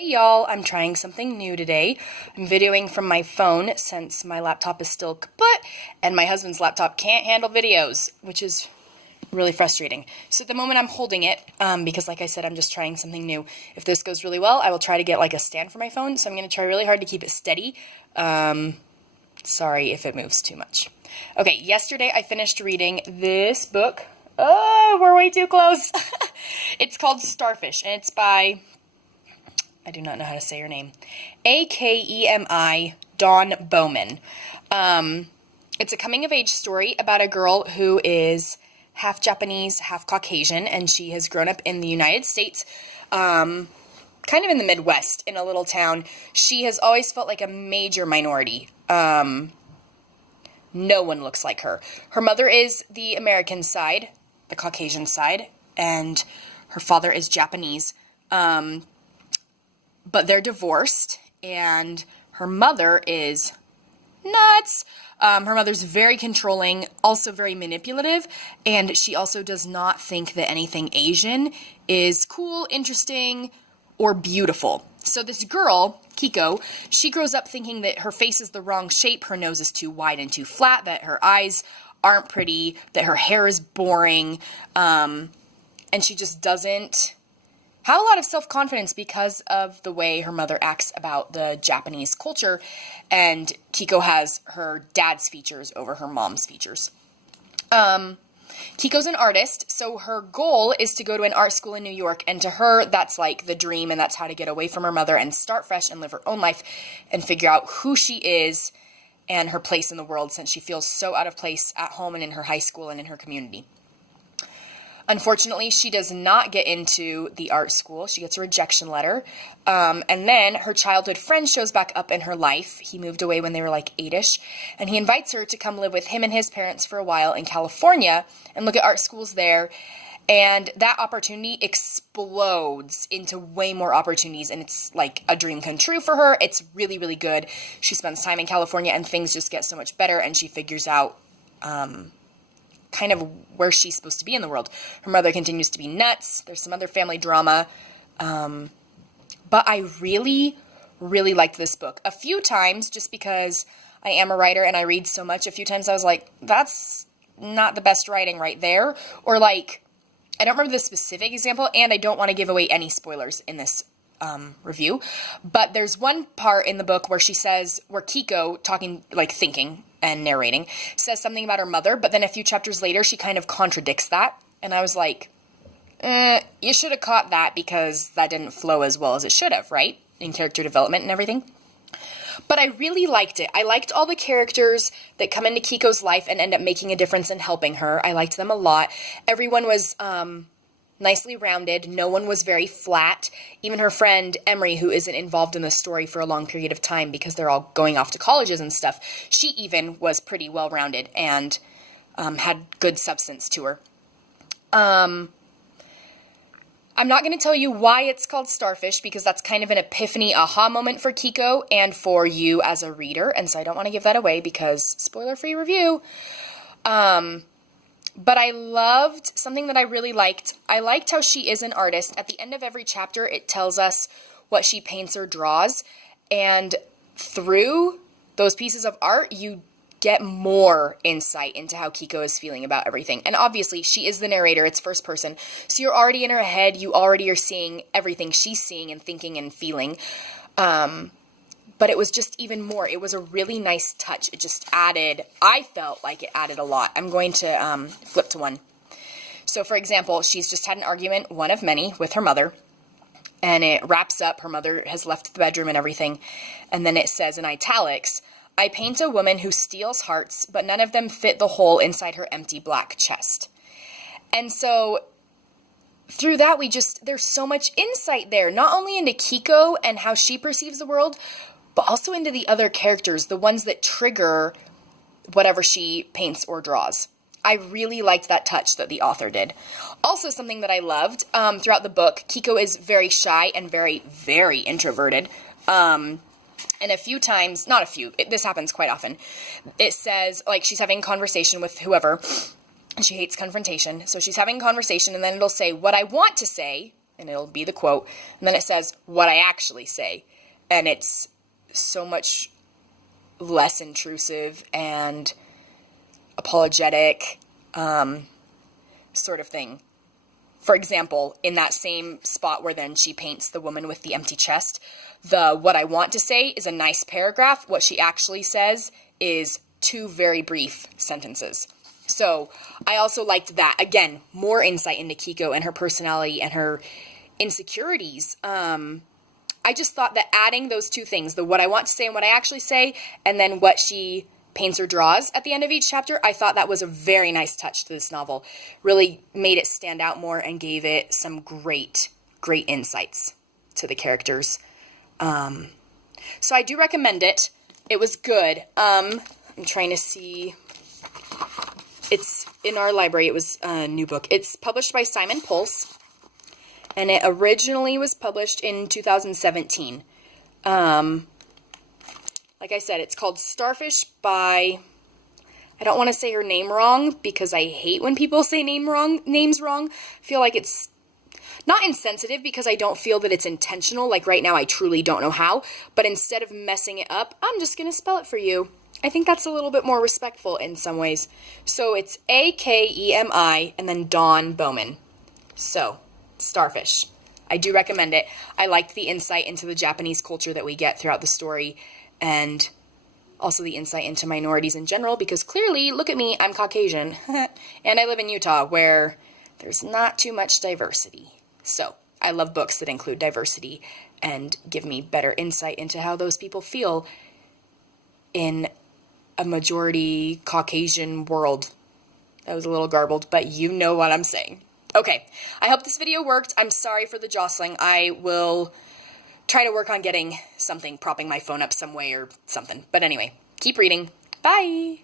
Hey y'all, I'm trying something new today. I'm videoing from my phone since my laptop is still kaput and my husband's laptop can't handle videos, which is really frustrating. So at the moment I'm holding it because like I said, I'm just trying something new. If this goes really well, I will try to get like a stand for my phone, so I'm going to try really hard to keep it steady. Sorry if it moves too much. Okay, yesterday I finished reading this book. Oh, we're way too close. It's called Starfish, and it's by... I do not know how to say her name. Akemi Dawn Bowman. It's a coming-of-age story about a girl who is half Japanese, half Caucasian, and she has grown up in the United States, kind of in the Midwest, in a little town. She has always felt like a major minority. No one looks like her. Her mother is the American side, the Caucasian side, and her father is Japanese. But they're divorced, and her mother is nuts. Her mother's very controlling, also very manipulative, and she also does not think that anything Asian is cool, interesting, or beautiful. So this girl, Kiko, she grows up thinking that her face is the wrong shape, her nose is too wide and too flat, that her eyes aren't pretty, that her hair is boring, and she just doesn't have a lot of self-confidence because of the way her mother acts about the Japanese culture, and Kiko has her dad's features over her mom's features. Kiko's an artist, so her goal is to go to an art school in New York, and to her, that's like the dream, and that's how to get away from her mother and start fresh and live her own life and figure out who she is and her place in the world, since she feels so out of place at home and in her high school and in her community. Unfortunately, she does not get into the art school. She gets a rejection letter. And then her childhood friend shows back up in her life. He moved away when they were like 8-ish. And he invites her to come live with him and his parents for a while in California and look at art schools there. And that opportunity explodes into way more opportunities. And it's like a dream come true for her. It's really, really good. She spends time in California and things just get so much better. And she figures out... kind of where she's supposed to be in the world. Her mother continues to be nuts. There's some other family drama. But I really, really liked this book. A few times, just because I am a writer and I read so much, a few times I was like, that's not the best writing right there. Or like, I don't remember the specific example, and I don't want to give away any spoilers in this review. But there's one part in the book where she says, where Kiko, talking, like thinking and narrating, says something about her mother, but then a few chapters later, she kind of contradicts that. And I was like, you should have caught that, because that didn't flow as well as it should have, right? In character development and everything. But I really liked it. I liked all the characters that come into Kiko's life and end up making a difference and helping her. I liked them a lot. Everyone was, nicely rounded. No one was very flat. Even her friend Emery, who isn't involved in the story for a long period of time because they're all going off to colleges and stuff, she even was pretty well-rounded and had good substance to her. I'm not going to tell you why it's called Starfish, because that's kind of an epiphany aha moment for Kiko and for you as a reader, and so I don't want to give that away because spoiler-free review. But I loved something that I really liked. I liked how she is an artist. At the end of every chapter, it tells us what she paints or draws. And through those pieces of art, you get more insight into how Kiko is feeling about everything. And obviously, she is the narrator. It's first person. So you're already in her head. You already are seeing everything she's seeing and thinking and feeling. But it was just even more. It was a really nice touch. It just added, I felt like it added a lot. I'm going to flip to one. So, for example, she's just had an argument, one of many, with her mother. And it wraps up. Her mother has left the bedroom and everything. And then it says in italics, I paint a woman who steals hearts, but none of them fit the hole inside her empty black chest. And so... through that, there's so much insight there, not only into Kiko and how she perceives the world, but also into the other characters, the ones that trigger whatever she paints or draws. I really liked that touch that the author did. Also, something that I loved throughout the book, Kiko is very shy and very, very introverted. And a few times, not a few, this happens quite often, it says, like, she's having a conversation with whoever, and she hates confrontation, so she's having a conversation, and then it'll say, what I want to say, and it'll be the quote, and then it says what I actually say, and it's so much less intrusive and apologetic sort of thing. For example, in that same spot where then she paints the woman with the empty chest, the what I want to say is a nice paragraph. What she actually says is 2 very brief sentences. So I also liked that. Again, more insight into Kiko and her personality and her insecurities. I just thought that adding those 2 things, the what I want to say and what I actually say, and then what she paints or draws at the end of each chapter, I thought that was a very nice touch to this novel. Really made it stand out more and gave it some great insights to the characters. So I do recommend it. It was good. I'm trying to see. It's in our library. It was a new book. It's published by Simon Pulse, and it originally was published in 2017. Like I said, it's called Starfish by, I don't want to say her name wrong because I hate when people say names wrong. I feel like it's not insensitive because I don't feel that it's intentional. Like right now, I truly don't know how. But instead of messing it up, I'm just going to spell it for you. I think that's a little bit more respectful in some ways. So it's Akemi and then Dawn Bowman. So, Starfish. I do recommend it. I liked the insight into the Japanese culture that we get throughout the story, and also the insight into minorities in general, because clearly, look at me, I'm Caucasian, and I live in Utah, where there's not too much diversity. So, I love books that include diversity and give me better insight into how those people feel in a majority Caucasian world. That was a little garbled, but you know what I'm saying. Okay, I hope this video worked. I'm sorry for the jostling. I will try to work on getting something, propping my phone up some way or something. But anyway, keep reading. Bye!